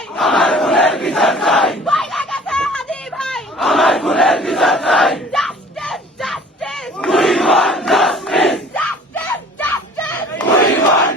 চাই, আমার খুনের বিচার চাই, বইলা গেছে হাদি ভাই, আমার খুনের বিচার চাই, justice justice, we want justice, justice justice, we want